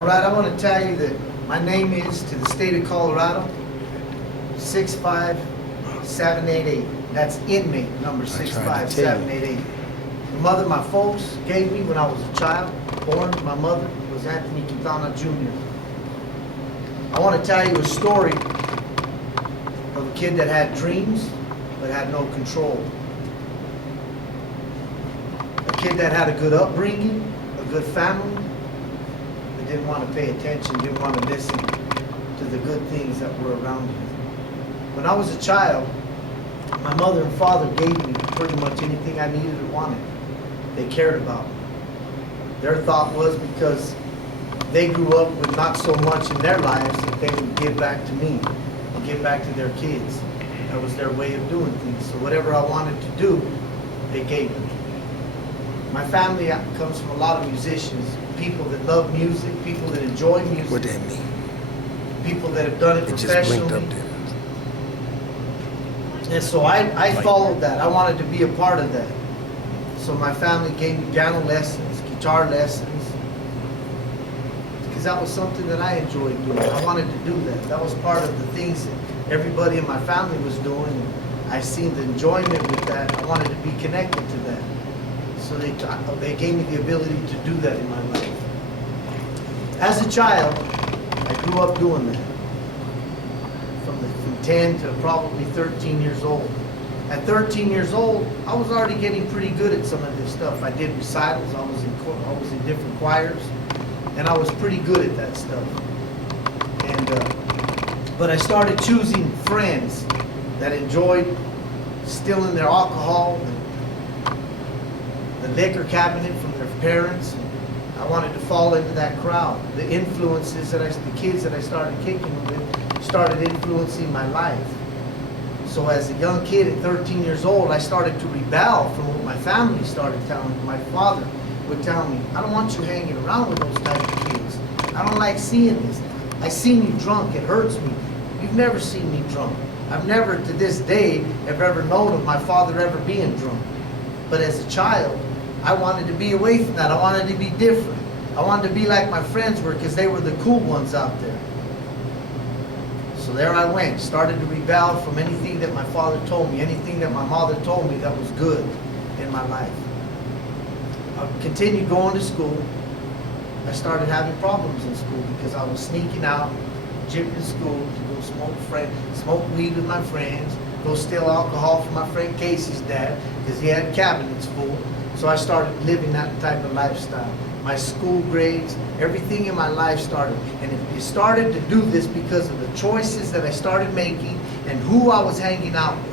All right, I want to tell you that my name is, to the state of Colorado, 65788. That's inmate number 65788. The mother my folks gave me when I was a child, born, my mother was Anthony Quintana Jr. I want to tell you a story of a kid that had dreams but had no control. A kid that had a good upbringing, a good family, but didn't want to pay attention, didn't want to listen to the good things that were around him. When I was a child, my mother and father gave me pretty much anything I needed or wanted. They cared about me. Their thought was because they grew up with not so much in their lives that they would give back to me and give back to their kids. That was their way of doing things. So whatever I wanted to do, they gave me. My family comes from a lot of musicians, people that love music, people that enjoy music. What that mean? People that have done it It just blinked professionally. up there. And so I followed that. I wanted to be a part of that. So my family gave me piano lessons, guitar lessons, because that was something that I enjoyed doing. I wanted to do that. That was part of the things that everybody in my family was doing. And I seen the enjoyment with that. I wanted to be connected to that. So they gave me the ability to do that in my life. As a child, I grew up doing that. From 10 to probably 13 years old. At 13 years old, I was already getting pretty good at some of this stuff. I did recitals, I was in different choirs, and I was pretty good at that stuff. But I started choosing friends that enjoyed stealing their alcohol, the liquor cabinet from their parents. I wanted to fall into that crowd. The influences the kids that I started kicking with started influencing my life. So as a young kid at 13 years old, I started to rebel from what my family started telling me. My father would tell me, I don't want you hanging around with those type of kids. I don't like seeing this. I seen you drunk, it hurts me. You've never seen me drunk. I've never to this day have ever known of my father ever being drunk. But as a child, I wanted to be away from that. I wanted to be different. I wanted to be like my friends were because they were the cool ones out there. So there I went, started to rebel from anything that my father told me, anything that my mother told me that was good in my life. I continued going to school. I started having problems in school because I was sneaking out, gypping school to go smoke weed with my friends, go steal alcohol from my friend Casey's dad because he had cabinets full. So I started living that type of lifestyle. My school grades, everything in my life started. And it started to do this because of the choices that I started making and who I was hanging out with.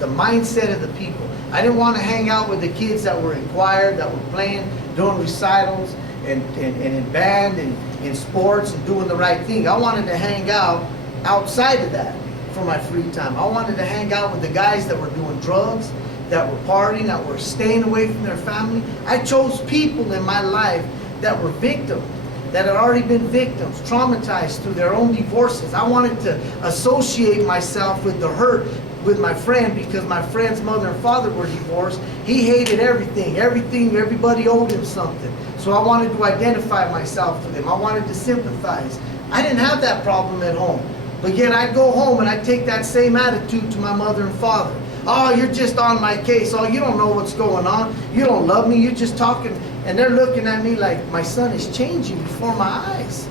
The mindset of the people. I didn't want to hang out with the kids that were in choir, that were playing, doing recitals, and in band, and in sports, and doing the right thing. I wanted to hang out outside of that for my free time. I wanted to hang out with the guys that were doing drugs, that were partying, that were staying away from their family. I chose people in my life that were victims, that had already been victims, traumatized through their own divorces. I wanted to associate myself with the hurt with my friend because my friend's mother and father were divorced. He hated everything, everybody owed him something. So I wanted to identify myself with him. I wanted to sympathize. I didn't have that problem at home. But yet I'd go home and I'd take that same attitude to my mother and father. Oh, you're just on my case. Oh, you don't know what's going on. You don't love me. You're just talking. And they're looking at me like my son is changing before my eyes.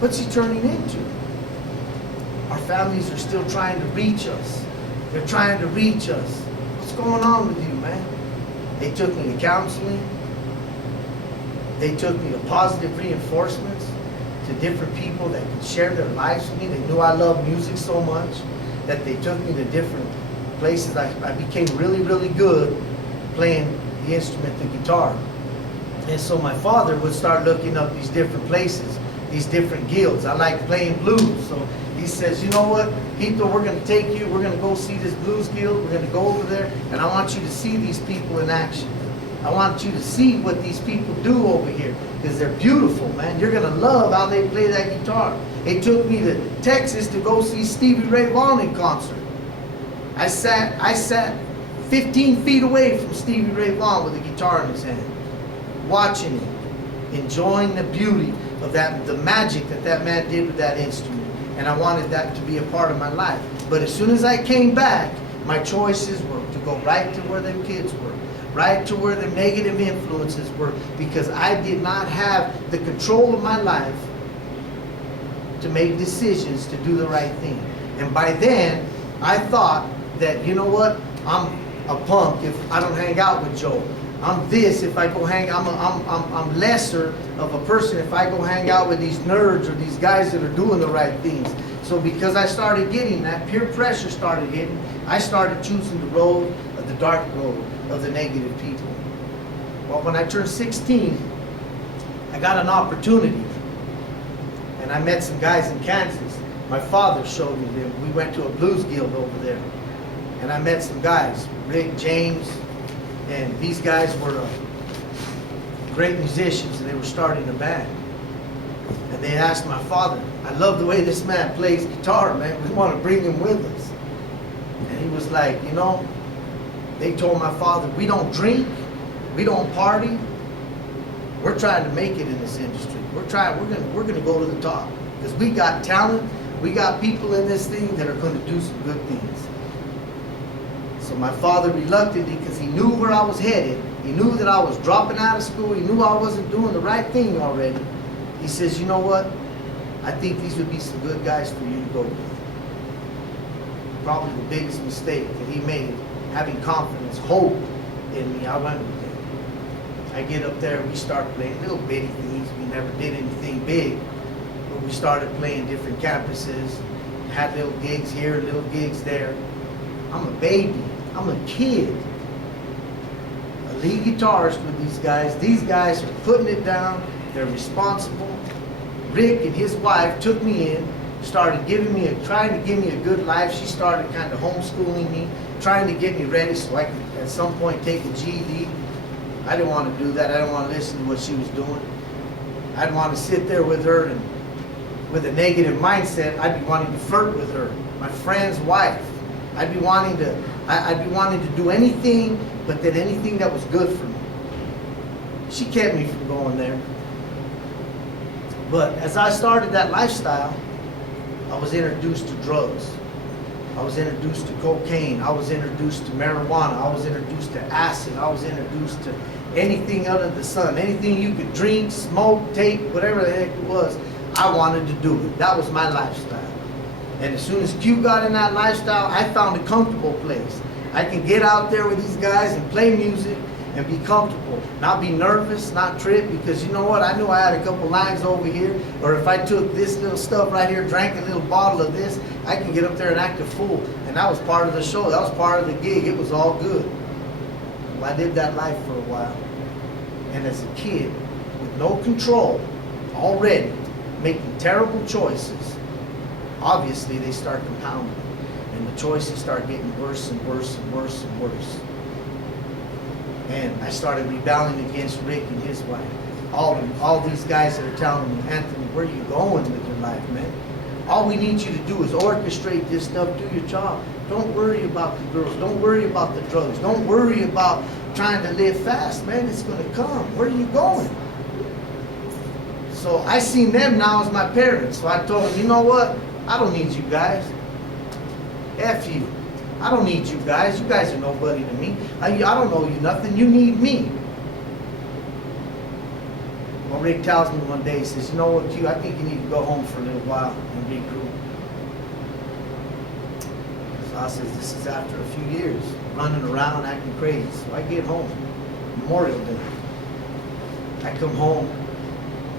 What's he turning into? Our families are still trying to reach us. They're trying to reach us. What's going on with you, man? They took me to counseling. They took me to positive reinforcements, to different people that could share their lives with me. They knew I loved music so much that they took me to different places. I became really, really good playing the instrument, the guitar. And so my father would start looking up these different places, these different guilds. I like playing blues. So he says, you know what, Hito, we're going to take you, we're going to go see this blues guild, we're going to go over there, and I want you to see these people in action. I want you to see what these people do over here, because they're beautiful, man. You're going to love how they play that guitar. They took me to Texas to go see Stevie Ray Vaughan in concert. I sat 15 feet away from Stevie Ray Vaughan with a guitar in his hand, watching him, enjoying the beauty of that, the magic that that man did with that instrument. And I wanted that to be a part of my life. But as soon as I came back, my choices were to go right to where them kids were, right to where the negative influences were, because I did not have the control of my life to make decisions to do the right thing. And by then, I thought that, you know what, I'm a punk if I don't hang out with Joe. I'm this if I go hang, I'm lesser of a person if I go hang out with these nerds or these guys that are doing the right things. So because I started getting that, peer pressure started hitting, I started choosing the road, the dark road of the negative people. Well, when I turned 16, I got an opportunity. And I met some guys in Kansas. My father showed me them. We went to a blues guild over there. And I met some guys, Rick, James, and these guys were great musicians, and they were starting a band. And they asked my father, I love the way this man plays guitar, man. We want to bring him with us. And he was like, you know, they told my father, we don't drink, we don't party. We're trying to make it in this industry. We're gonna go to the top. Because we got talent, we got people in this thing that are gonna do some good things. So my father reluctantly, because he knew where I was headed, he knew that I was dropping out of school, he knew I wasn't doing the right thing already. He says, you know what? I think these would be some good guys for you to go with. Probably the biggest mistake that he made, having confidence, hope in me, I went with him. I get up there, we start playing little bitty things. We never did anything big, but we started playing different campuses, had little gigs here, little gigs there. I'm a baby, I'm a kid. A lead guitarist with these guys. These guys are putting it down, they're responsible. Rick and his wife took me in, started trying to give me a good life. She started kind of homeschooling me, trying to get me ready so I could at some point take a GED. I didn't want to do that. I didn't want to listen to what she was doing. I didn't want to sit there with her and with a negative mindset. I'd be wanting to flirt with her, my friend's wife. I'd be wanting to do anything but then anything that was good for me. She kept me from going there. But as I started that lifestyle, I was introduced to drugs. I was introduced to cocaine. I was introduced to marijuana. I was introduced to acid. I was introduced to anything under the sun. Anything you could drink, smoke, take, whatever the heck it was, I wanted to do it. That was my lifestyle. And as soon as Q got in that lifestyle, I found a comfortable place. I can get out there with these guys and play music and be comfortable. Not be nervous, not trip, because you know what? I knew I had a couple lines over here, or if I took this little stuff right here, drank a little bottle of this, I can get up there and act a fool. And that was part of the show. That was part of the gig. It was all good. Well, I lived that life for a while. And as a kid, with no control, already making terrible choices, obviously they start compounding. And the choices start getting worse and worse and worse and worse. And I started rebelling against Rick and his wife. All these guys that are telling me, Anthony, where are you going with your life, man? All we need you to do is orchestrate this stuff, do your job. Don't worry about the girls. Don't worry about the drugs. Don't worry about trying to live fast, man. It's going to come. Where are you going? So I seen them now as my parents. So I told them, you know what? I don't need you guys. F you. I don't need you guys. You guys are nobody to me. I don't know you nothing. You need me. Well, Rick tells me one day, he says, you know what, Q, I think you need to go home for a little while and regroup. So I says, this is after a few years, running around, acting crazy. So I get home, Memorial Day. I come home,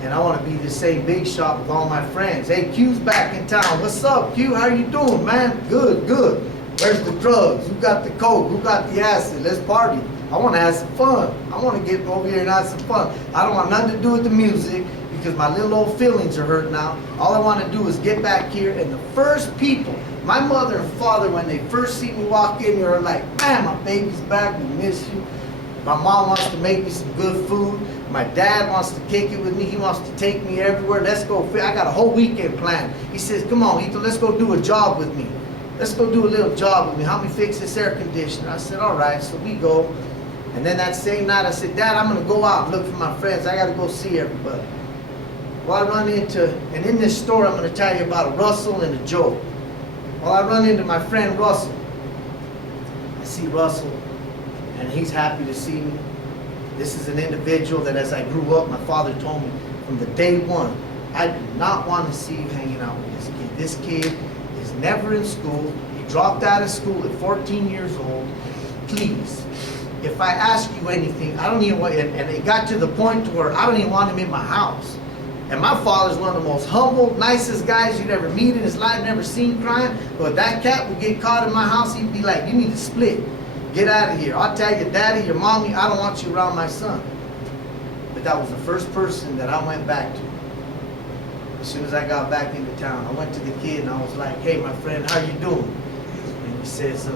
and I want to be the same big shot with all my friends. Hey, Q's back in town. What's up, Q? How you doing, man? Good, good. Where's the drugs? Who got the coke? Who got the acid? Let's party. I want to have some fun. I want to get over here and have some fun. I don't want nothing to do with the music because my little old feelings are hurt now. All I want to do is get back here, and the first people, my mother and father, when they first see me walk in, they're like, man, my baby's back. We miss you. My mom wants to make me some good food. My dad wants to kick it with me. He wants to take me everywhere. Let's go. I got a whole weekend planned. He says, come on, Ethan, let's go do a job with me. Let's go do a little job with me. Help me fix this air conditioner. I said, all right. So we go. And then that same night, I said, Dad, I'm going to go out and look for my friends. I got to go see everybody. Well, I run into, and in this story I'm going to tell you about a Russell and a Joe. Well, I run into my friend Russell. I see Russell, and he's happy to see me. This is an individual that as I grew up, my father told me from the day one, I do not want to see you hanging out with this kid. This kid is never in school. He dropped out of school at 14 years old. Please, if I ask you anything, I don't even want, and it got to the point to where I don't even want him in my house. And my father's one of the most humble, nicest guys you'd ever meet in his life, never seen crime. But if that cat would get caught in my house, he'd be like, you need to split. Get out of here. I'll tell your daddy, your mommy, I don't want you around my son. But that was the first person that I went back to. As soon as I got back into town, I went to the kid and I was like, hey, my friend, how you doing? And he says,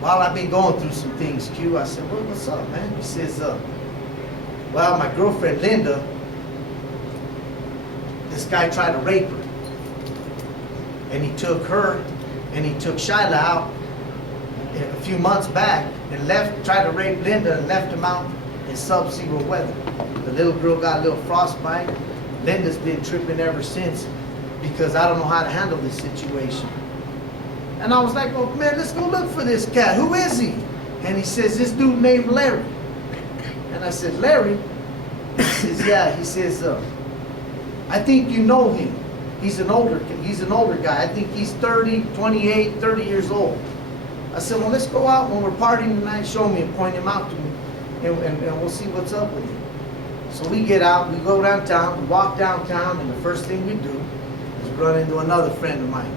well, I've been going through some things, Q. I said, well, what's up, man? He says, well, my girlfriend, Linda, this guy tried to rape her. And he took her and he took Shyla out a few months back and tried to rape Linda and left him out in sub-zero weather. The little girl got a little frostbite. Linda's been tripping ever since because I don't know how to handle this situation. And I was like, well, man, let's go look for this cat. Who is he? And he says, this dude named Larry. And I said, Larry? He says, yeah. He says, I think you know him. He's an older guy. I think he's 28, 30 years old. I said, well, let's go out when we're partying tonight. Show me and point him out to me. And we'll see what's up with him. So we get out, we go downtown, we walk downtown, and the first thing we do is run into another friend of mine.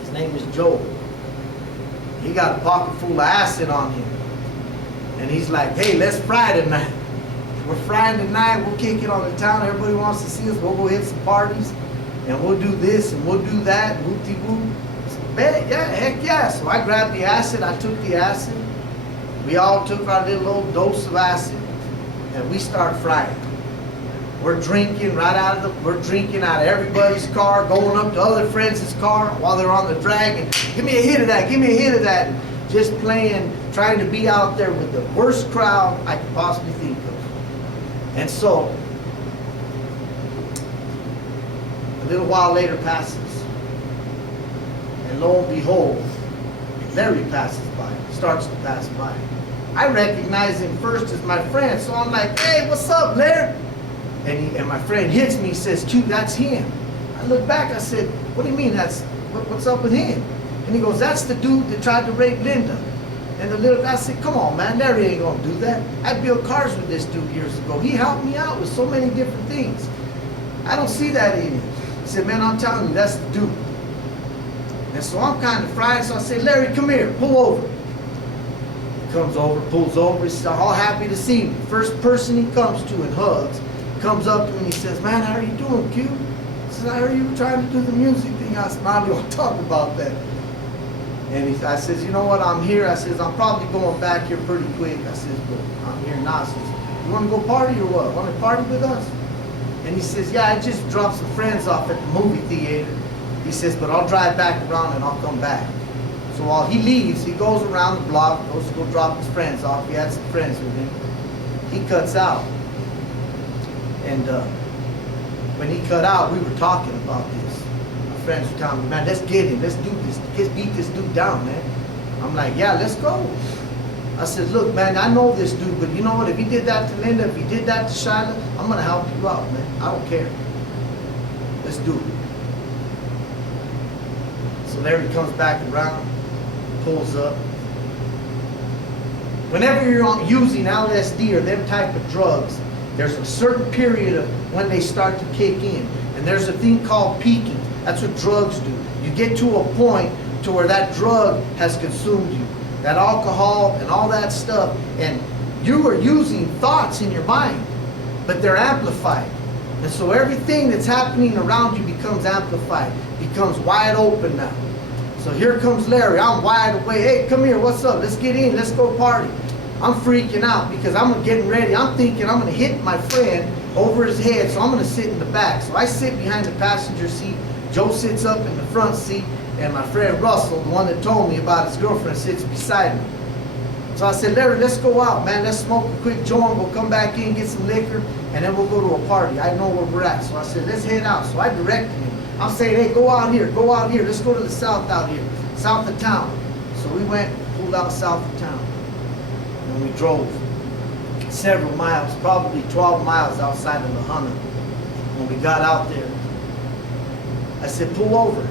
His name is Joe. He got a pocket full of acid on him. And he's like, hey, let's fry tonight. We're frying tonight, we'll kick it on the town, everybody wants to see us, we'll go hit some parties, and we'll do this, and we'll do that, and whoop-de-whoop. Yeah, heck yeah. So I grabbed the acid, I took the acid. We all took our little old dose of acid, and we start frying. We're drinking we're drinking out of everybody's car, going up to other friends' car while they're on the drag, and give me a hit of that, give me a hit of that. And just playing, trying to be out there with the worst crowd I could possibly think of. And so, a little while later passes, and lo and behold, Larry passes by, starts to pass by. I recognize him first as my friend, so I'm like, hey, what's up, Larry? And my friend hits me, says, Q, that's him. I look back, I said, what do you mean, what's up with him? And he goes, that's the dude that tried to rape Linda. And the little guy said, come on, man, Larry ain't gonna do that. I built cars with this dude years ago. He helped me out with so many different things. I don't see that in him. He said, man, I'm telling you, that's the dude. And so I'm kind of fried, so I say, Larry, come here, pull over. He comes over, pulls over, he's all happy to see me. First person he comes to and hugs, comes up to me and he says, man, how are you doing, Q? I said, I heard you were trying to do the music thing. I smiled, we'll talk about that. And I says, you know what, I'm here. I says, I'm probably going back here pretty quick. I says, but I'm here now. I says, you want to go party or what? Want to party with us? And he says, yeah, I just dropped some friends off at the movie theater. He says, but I'll drive back around and I'll come back. So while he leaves, he goes around the block, goes to go drop his friends off. He had some friends with him. He cuts out. And when he cut out, we were talking about this. My friends were telling me, man, let's get him. Let's do this. Let's beat this dude down, man. I'm like, yeah, let's go. I said, look, man, I know this dude, but you know what? If he did that to Linda, if he did that to Shyla, I'm going to help you out, man. I don't care. Let's do it. So Larry comes back around, pulls up. Whenever you're using LSD or them type of drugs, there's a certain period of when they start to kick in. And there's a thing called peaking. That's what drugs do. You get to a point to where that drug has consumed you. That alcohol and all that stuff. And you are using thoughts in your mind, but they're amplified. And so everything that's happening around you becomes amplified, becomes wide open now. So here comes Larry. I'm wide awake. Hey, come here. What's up? Let's get in. Let's go party. I'm freaking out because I'm getting ready. I'm thinking I'm going to hit my friend over his head, so I'm going to sit in the back. So I sit behind the passenger seat. Joe sits up in the front seat, and my friend Russell, the one that told me about his girlfriend, sits beside me. So I said, Larry, let's go out, man. Let's smoke a quick joint. We'll come back in, get some liquor, and then we'll go to a party. I know where we're at. So I said, let's head out. So I directed him. I'm saying, hey, go out here. Go out here. Let's go to the south out here, south of town. So we went, pulled out south of town. And we drove several miles, probably 12 miles outside of La Junta. When we got out there, I said, pull over.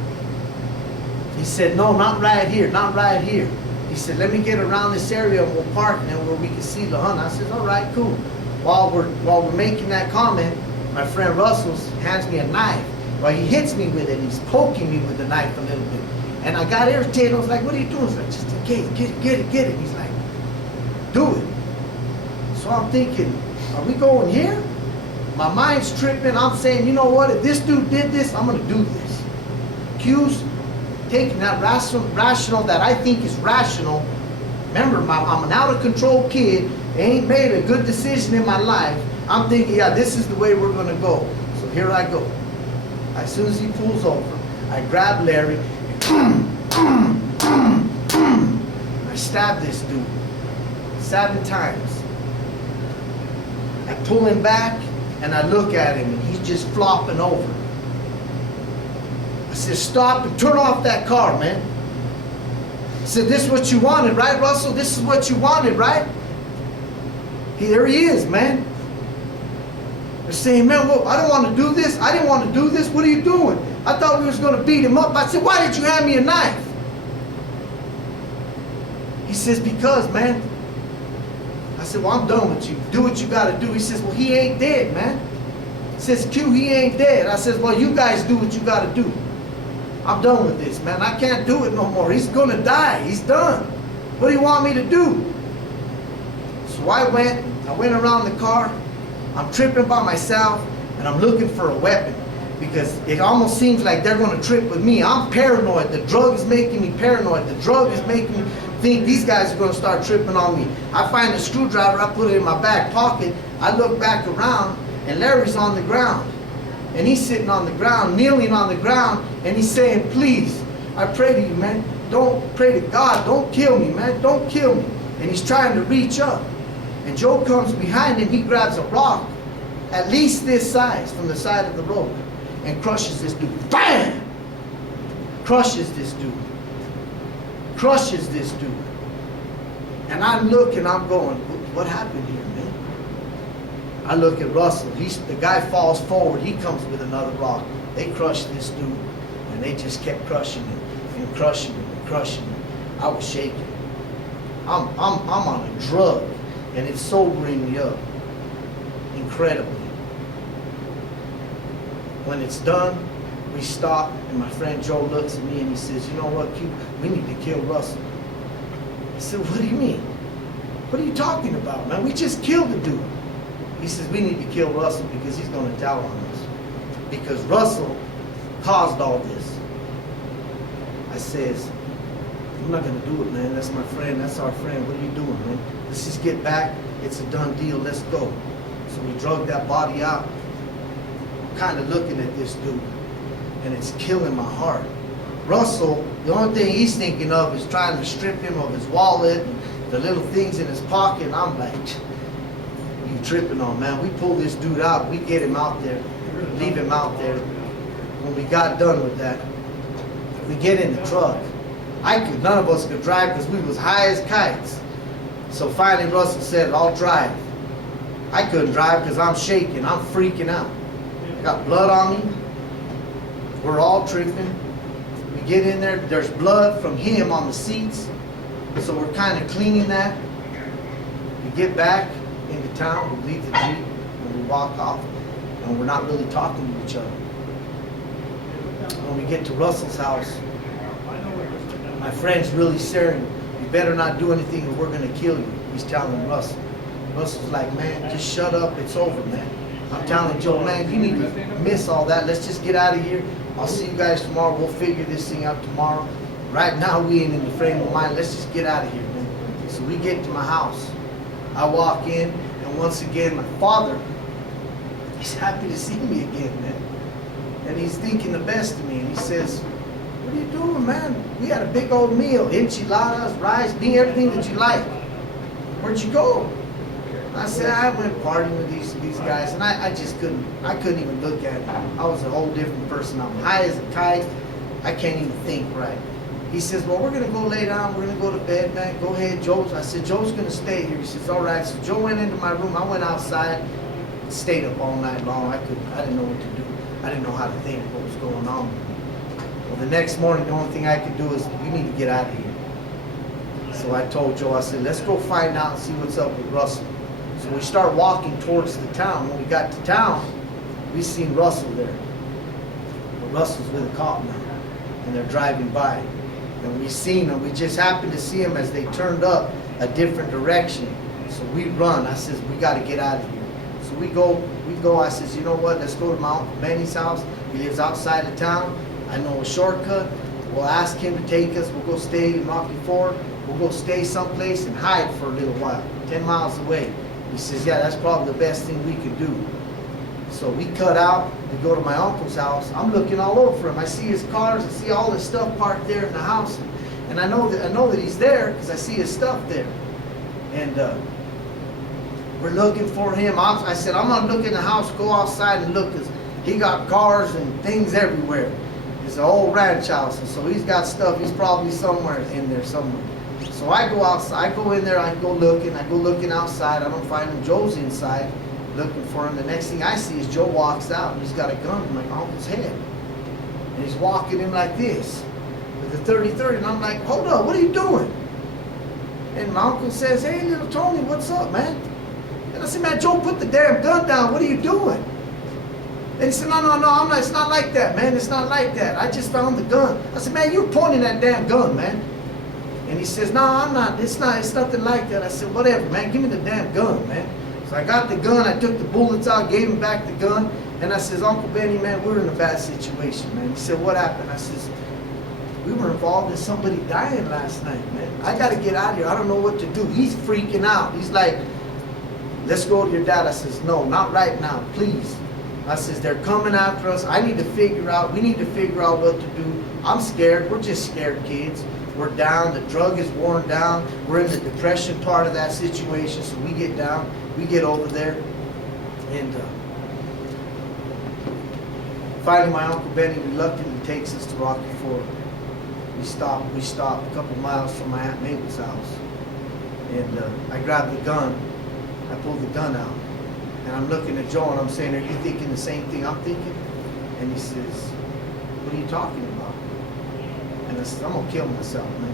He said, no, not right here, not right here. He said, let me get around this area and we'll park and then where we can see La Junta. I said, all right, cool. While we're making that comment, my friend Russell hands me a knife. Well, he hits me with it. He's poking me with the knife a little bit. And I got irritated. I was like, what are you doing? He's like, just in case, get it. He's like, do it. So I'm thinking, are we going here? My mind's tripping. I'm saying, you know what? If this dude did this, I'm going to do this. Q's taking that rational that I think is rational. Remember, I'm an out-of-control kid. Ain't made a good decision in my life. I'm thinking, yeah, this is the way we're going to go. So here I go. As soon as he pulls over, I grab Larry and I stab this dude 7 times. I pull him back and I look at him and he's just flopping over. I said, stop and turn off that car, man. I said, this is what you wanted, right, Russell? This is what you wanted, right? There he is, man. They're saying, man, well, I don't want to do this. I didn't want to do this. What are you doing? I thought we was going to beat him up. I said, why did you hand me a knife? He says, because, man. I said, well, I'm done with you. Do what you got to do. He says, well, he ain't dead, man. He says, Q, he ain't dead. I says, well, you guys do what you got to do. I'm done with this, man. I can't do it no more. He's going to die. He's done. What do you want me to do? So I went around the car. I'm tripping by myself, and I'm looking for a weapon because it almost seems like they're going to trip with me. I'm paranoid. The drug is making me paranoid. The drug is making me think these guys are going to start tripping on me. I find a screwdriver. I put it in my back pocket. I look back around, and Larry's on the ground. And he's sitting on the ground, kneeling on the ground, and he's saying, please, I pray to you, man. Don't pray to God. Don't kill me, man. Don't kill me. And he's trying to reach up. And Joe comes behind him. He grabs a rock, at least this size, from the side of the road, and crushes this dude. Bam! Crushes this dude. Crushes this dude. And I look and I'm going, what happened here, man? I look at Russell. The guy falls forward. He comes with another rock. They crushed this dude, and they just kept crushing him and crushing him and crushing him. I was shaking. I'm on a drug. And it's sobering me up incredibly. When it's done, we stop, and my friend Joe looks at me and he says, you know what, Q, we need to kill Russell. I said, what do you mean? What are you talking about, man? We just killed the dude. He says, we need to kill Russell because he's going to tell on us. Because Russell caused all this. I says, I'm not going to do it, man. That's my friend. That's our friend. What are you doing, man? Let's just get back. It's a done deal. Let's go. So we drug that body out. Kind of looking at this dude. And it's killing my heart. Russell, the only thing he's thinking of is trying to strip him of his wallet and the little things in his pocket. And I'm like, you tripping on, man. We pull this dude out. We get him out there. Leave him out there. When we got done with that, we get in the truck. None of us could drive because we was high as kites. So finally Russell said, I'll drive. I couldn't drive because I'm shaking. I'm freaking out. I got blood on me. We're all tripping. We get in there. There's blood from him on the seats. So we're kind of cleaning that. We get back into town. We leave the Jeep and we walk off. And we're not really talking to each other. When we get to Russell's house, my friend's really serious. You better not do anything or we're going to kill you. He's telling Russell. Russell's like, man, just shut up. It's over, man. I'm telling Joe, man, you need to miss all that. Let's just get out of here. I'll see you guys tomorrow. We'll figure this thing out tomorrow. Right now, we ain't in the frame of mind. Let's just get out of here, man. So we get to my house. I walk in, and once again, my father, he's happy to see me again, man. And he's thinking the best of me. And he says, what are you doing, man? We had a big old meal. Enchiladas, rice, bean, everything that you like. where'd you go? I said, I went partying with these guys, and I just couldn't even look at him. I was a whole different person. I'm high as a kite. I can't even think right. He says, well, we're going to go lay down. We're going to go to bed, man. Go ahead, Joe. I said, Joe's going to stay here. He says, all right. So Joe went into my room. I went outside, stayed up all night long. I didn't know what to do. I didn't know how to think what was going on. Well, the next morning, the only thing I could do is, we need to get out of here. So I told Joe, I said, let's go find out and see what's up with Russell. So we start walking towards the town. When we got to town, we seen Russell there. But Russell's with a cop now, and they're driving by. And we seen him. We just happened to see him as they turned up a different direction. So we run. I says, we got to get out of here. So we go. I says, you know what? Let's go to my Uncle Benny's house. He lives outside of town. I know a shortcut. We'll ask him to take us. We'll go stay in Rocky Ford. We'll go stay someplace and hide for a little while, 10 miles away. He says, yeah, that's probably the best thing we could do. So we cut out, we go to my uncle's house. I'm looking all over for him. I see his cars, I see all his stuff parked there in the house. And I know that he's there because I see his stuff there. And we're looking for him. I said, I'm gonna look in the house, go outside and look, because he got cars and things everywhere. It's an old ranch house, and so he's got stuff. He's probably somewhere in there somewhere. So I go outside, I go in there, I go looking outside. I don't find him. Joe's inside looking for him. The next thing I see is Joe walks out and he's got a gun in my uncle's head. And he's walking in like this with a 30-30. And I'm like, hold up, what are you doing? And my uncle says, hey, little Tony, what's up, man? And I said, man, Joe, put the damn gun down. What are you doing? And he said, no, it's not like that, man. It's not like that. I just found the gun. I said, man, you're pointing that damn gun, man. And he says, no, I'm not. It's nothing like that. I said, whatever, man. Give me the damn gun, man. So I got the gun. I took the bullets out, gave him back the gun. And I says, Uncle Benny, man, we're in a bad situation, man. He said, what happened? I says, we were involved in somebody dying last night, man. I got to get out of here. I don't know what to do. He's freaking out. He's like, let's go to your dad. I says, no, not right now, please. I says, they're coming after us. We need to figure out what to do. I'm scared. We're just scared kids. We're down. The drug is worn down. We're in the depression part of that situation. So we get down. We get over there. And finally, my Uncle Benny reluctantly takes us to Rocky Ford. We stop a couple miles from my Aunt Mabel's house. And I grab the gun. I pull the gun out. And I'm looking at Joe and I'm saying, are you thinking the same thing I'm thinking? And he says, what are you talking about? And I said, I'm going to kill myself, man.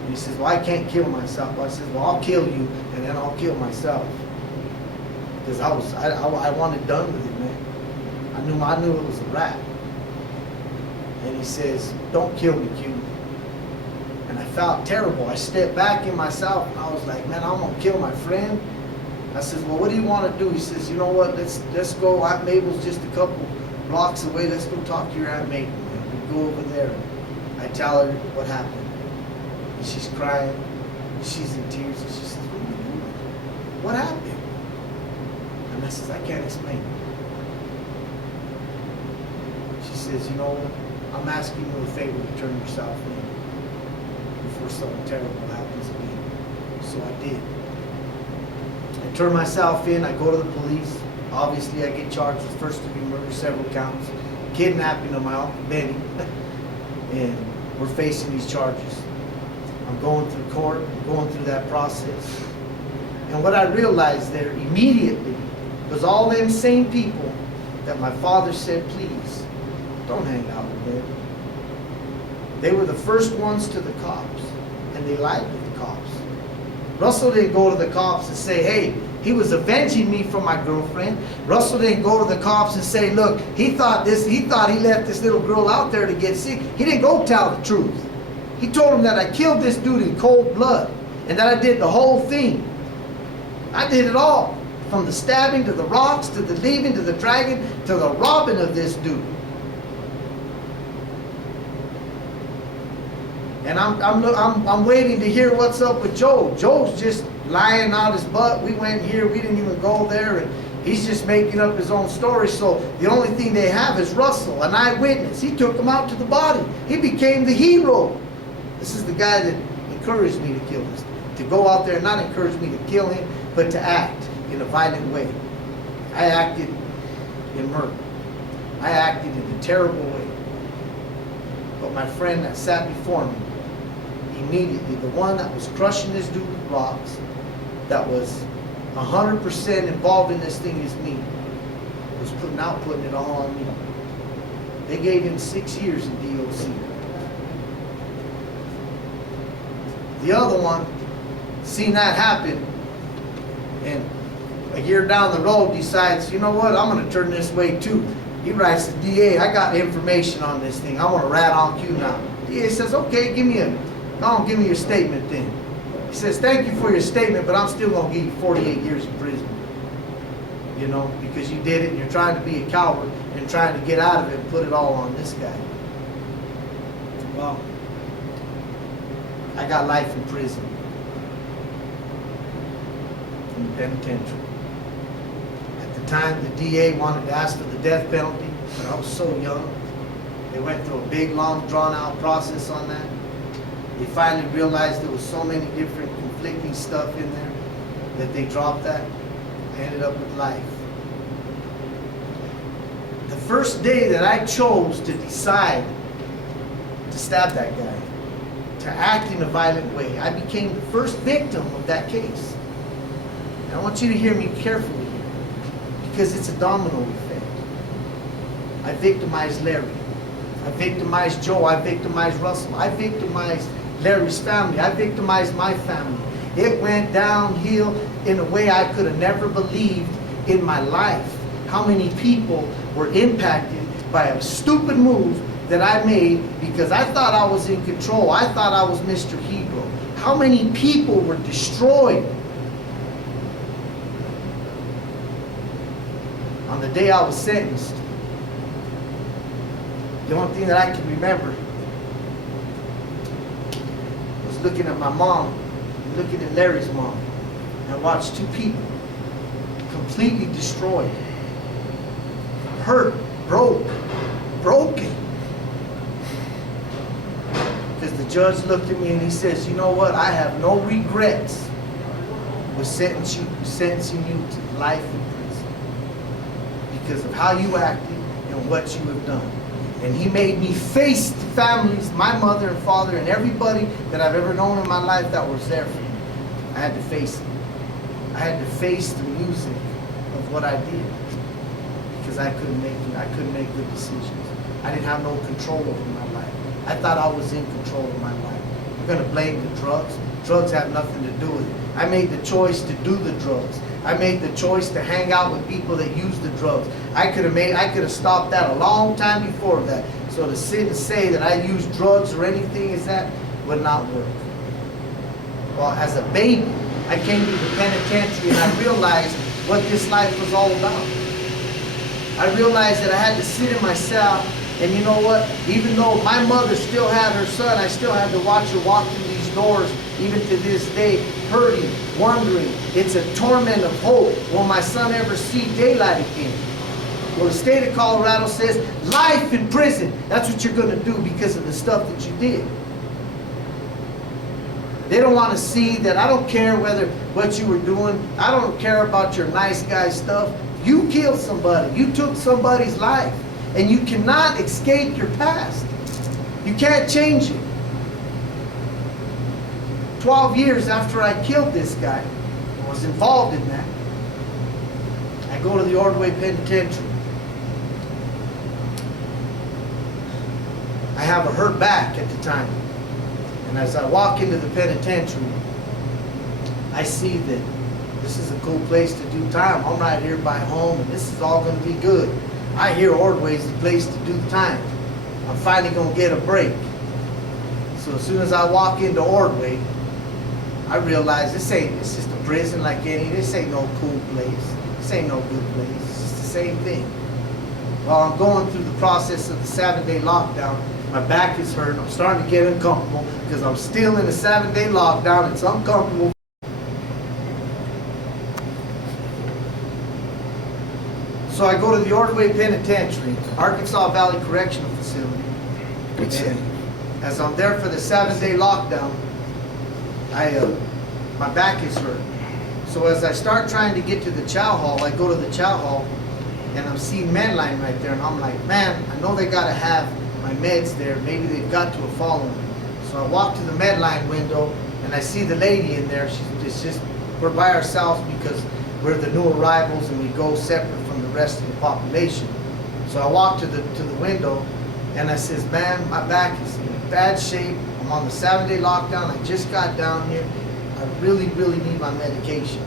And he says, well, I can't kill myself. I said, well, I'll kill you and then I'll kill myself. Because I wanted done with it, man. I knew it was a wrap. And he says, don't kill me, Q. And I felt terrible. I stepped back in myself and I was like, man, I'm going to kill my friend. I says, well, what do you want to do? He says, you know what, let's go. Aunt Mabel's just a couple blocks away. Let's go talk to your Aunt Mabel. And we go over there. I tell her what happened. And she's crying. She's in tears. And she says, what are you doing? What happened? And I says, I can't explain it. She says, you know what? I'm asking you a favor to turn yourself in before something terrible happens again. So I did. I turn myself in, I go to the police. Obviously, I get charged with first-degree murder, several counts, kidnapping of my Uncle Benny, and we're facing these charges. I'm going through court, I'm going through that process. And what I realized there immediately was all them same people that my father said, please, don't hang out with them. They were the first ones to the cops, and they lied to the cops. Russell didn't go to the cops and say, hey, he was avenging me from my girlfriend. Russell didn't go to the cops and say, look, he thought he left this little girl out there to get sick. He didn't go tell the truth. He told him that I killed this dude in cold blood and that I did the whole thing. I did it all. From the stabbing to the rocks to the leaving to the dragging to the robbing of this dude. And I'm waiting to hear what's up with Joe. Joe's just lying out his butt. We went here, we didn't even go there, and he's just making up his own story. So the only thing they have is Russell, an eyewitness. He took him out to the body. He became the hero. This is the guy that encouraged me to kill this dude. to go out there and not encourage me to kill him, but to act in a violent way. I acted in murder. I acted in a terrible way. But my friend that sat before me, immediately, the one that was crushing this dude with rocks, that was 100% involved in this thing is me, was putting it all on me. They gave him 6 years in DOC. The other one seen that happen, and a year down the road decides, you know what, I'm going to turn this way too. He writes to DA, I got information on this thing. I want to rat on Q now. DA says, okay, give me your statement then. He says, thank you for your statement, but I'm still going to give you 48 years in prison. You know, because you did it and you're trying to be a coward and trying to get out of it and put it all on this guy. Well, I got life in prison. In the penitentiary. At the time, the DA wanted to ask for the death penalty, but I was so young. They went through a big, long, drawn-out process on that. They finally realized there was so many different conflicting stuff in there that they dropped that. I ended up with life. The first day that I chose to decide to stab that guy, to act in a violent way, I became the first victim of that case. And I want you to hear me carefully here, because it's a domino effect. I victimized Larry. I victimized Joe. I victimized Russell. I victimized Larry's family. I victimized my family. It went downhill in a way I could have never believed in my life. How many people were impacted by a stupid move that I made because I thought I was in control. I thought I was Mr. Hero. How many people were destroyed on the day I was sentenced? The only thing that I can remember was looking at my mom, looking at Larry's mom, and watched two people completely destroyed, hurt, broken. Because the judge looked at me and he says, you know what, I have no regrets with sentencing you to life in prison because of how you acted and what you have done. And he made me face the families, my mother and father, and everybody that I've ever known in my life that was there for me. I had to face it. I had to face the music of what I did because I couldn't make good decisions. I didn't have no control over my life. I thought I was in control of my life. I'm going to blame the drugs. Drugs have nothing to do with it. I made the choice to do the drugs. I made the choice to hang out with people that use the drugs. I could have stopped that a long time before that. So to sit and say that I used drugs or anything as that would not work. Well, as a baby, I came to the penitentiary and I realized what this life was all about. I realized that I had to sit in my cell, and you know what? Even though my mother still had her son, I still had to watch her walk through these doors, even to this day, hurting, wondering. It's a torment of hope. Will my son ever see daylight again? Well, the state of Colorado says life in prison. That's what you're going to do because of the stuff that you did. They don't want to see that. I don't care what you were doing. I don't care about your nice guy stuff. You killed somebody. You took somebody's life. And you cannot escape your past. You can't change it. 12 years after I killed this guy, I was involved in that. I go to the Ordway Penitentiary. I have a hurt back at the time. And as I walk into the penitentiary, I see that this is a cool place to do time. I'm right here by home, and this is all going to be good. I hear Ordway's the place to do time. I'm finally going to get a break. So as soon as I walk into Ordway, I realize it's just a prison like any. This ain't no cool place. This ain't no good place. It's just the same thing. While I'm going through the process of the 7-day lockdown, my back is hurt. I'm starting to get uncomfortable because I'm still in a 7-day lockdown. It's uncomfortable. So I go to the Ordway Penitentiary, Arkansas Valley Correctional Facility. And as I'm there for the 7-day lockdown, I my back is hurt. So as I start trying to get to the chow hall, I go to the chow hall and I'm seeing Medline right there, and I'm like, man, I know they gotta have my meds there. Maybe they've got to have followed me. So I walk to the Medline window and I see the lady in there. We're by ourselves because we're the new arrivals and we go separate from the rest of the population. So I walk to the window and I says, man, my back is in bad shape. I'm on the 7-day lockdown. I just got down here. I really, really need my medication.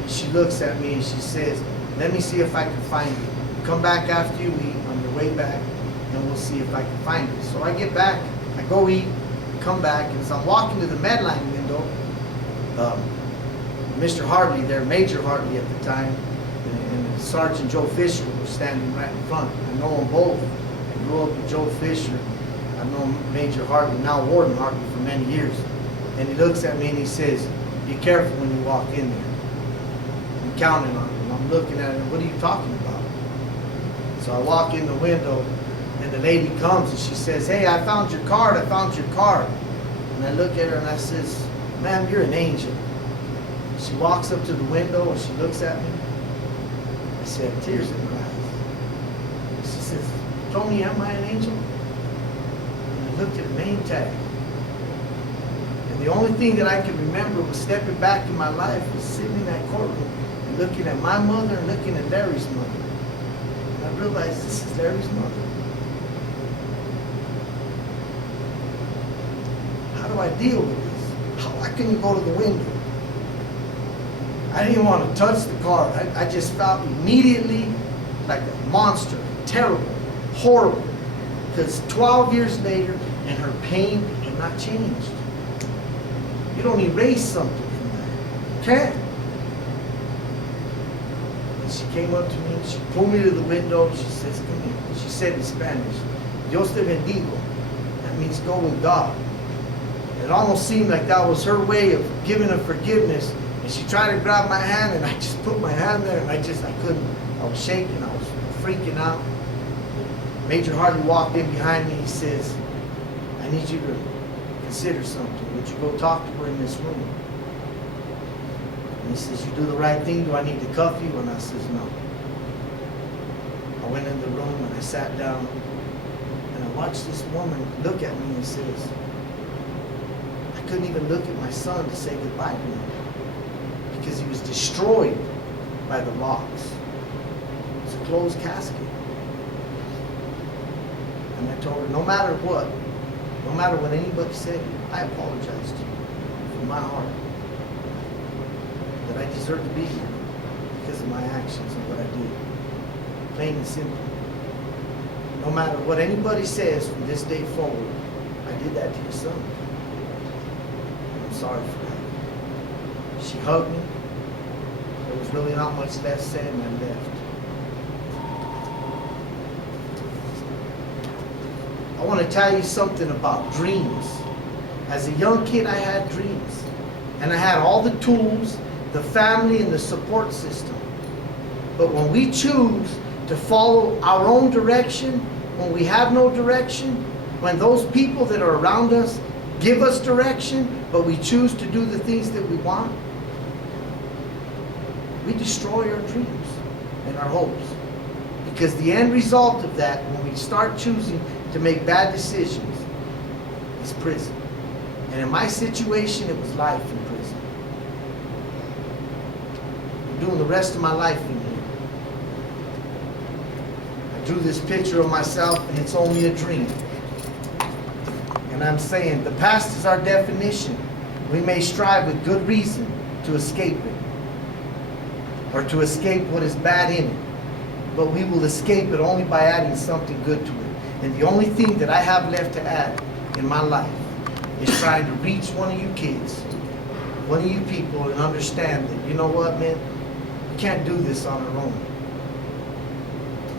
And she looks at me and she says, let me see if I can find it. Come back after you eat on your way back and we'll see if I can find it. So I get back, I go eat, come back, and as I'm walking to the Medline window, Mr. Hartley there, Major Hartley at the time, and Sergeant Joe Fisher were standing right in front. I know them both. I grew up with Joe Fisher. I've known Major Hartley, now Warden Hartley, for many years. And he looks at me and he says, be careful when you walk in there. I'm counting on him. I'm looking at him, what are you talking about? So I walk in the window and the lady comes and she says, hey, I found your card, I found your card. And I look at her and I says, ma'am, you're an angel. She walks up to the window and she looks at me. I said, tears in her eyes. She says, Tony, am I an angel? And I looked at her name tag. And the only thing that I could remember was stepping back in my life was sitting in that courtroom and looking at my mother and looking at Larry's mother. And I realized this is Larry's mother. How do I deal with this? How can you go to the window? I didn't want to touch the card. I just felt immediately like a monster, terrible, horrible. Because 12 years later, and her pain had not changed. You don't erase something from that. You can't. And she came up to me, she pulled me to the window, she says, come here. She said in Spanish, Dios te bendigo. That means go with God. It almost seemed like that was her way of giving her forgiveness. And she tried to grab my hand, and I just put my hand there, and I couldn't. I was shaking, I was freaking out. Major Hartley walked in behind me, he says, I need you to consider something. Would you go talk to her in this room? And he says, you do the right thing, do I need to cuff you? And I says, no. I went in the room and I sat down, and I watched this woman look at me and says, I couldn't even look at my son to say goodbye to him, because he was destroyed by the locks. It's a closed casket. And I told her, no matter what anybody said, I apologize to you from my heart that I deserve to be here because of my actions and what I did. Plain and simple. No matter what anybody says from this day forward, I did that to your son. And I'm sorry for that. She hugged me. There was really not much left said, and I left. I want to tell you something about dreams. As a young kid, I had dreams. And I had all the tools, the family, and the support system. But when we choose to follow our own direction, when we have no direction, when those people that are around us give us direction, but we choose to do the things that we want, we destroy our dreams and our hopes. Because the end result of that, when we start choosing to make bad decisions, is prison. And in my situation, it was life in prison. I'm doing the rest of my life in here. I drew this picture of myself, and it's only a dream. And I'm saying, the past is our definition. We may strive with good reason to escape it, or to escape what is bad in it. But we will escape it only by adding something good to it. And the only thing that I have left to add in my life is trying to reach one of you kids, one of you people, and understand that, you know what, man, we can't do this on our own.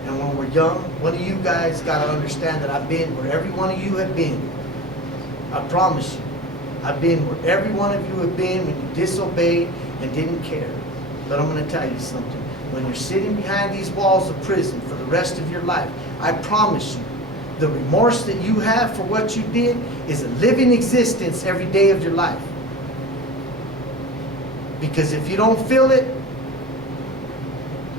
And when we're young, one of you guys got to understand that I've been where every one of you have been. I promise you, I've been where every one of you have been when you disobeyed and didn't care. But I'm going to tell you something. When you're sitting behind these walls of prison for the rest of your life, I promise you, the remorse that you have for what you did is a living existence every day of your life. Because if you don't feel it,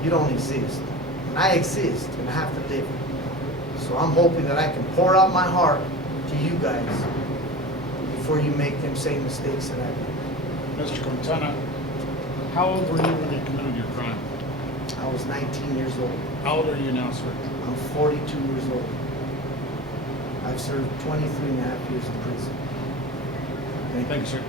you don't exist. And I exist, and I have to live it. So I'm hoping that I can pour out my heart to you guys before you make them same mistakes that I did. Mr. Quintana, how old were you when you committed your crime? I was 19 years old. How old are you now, sir? I'm 42 years old. I've served 23 and a half years in prison. Thank you, sir.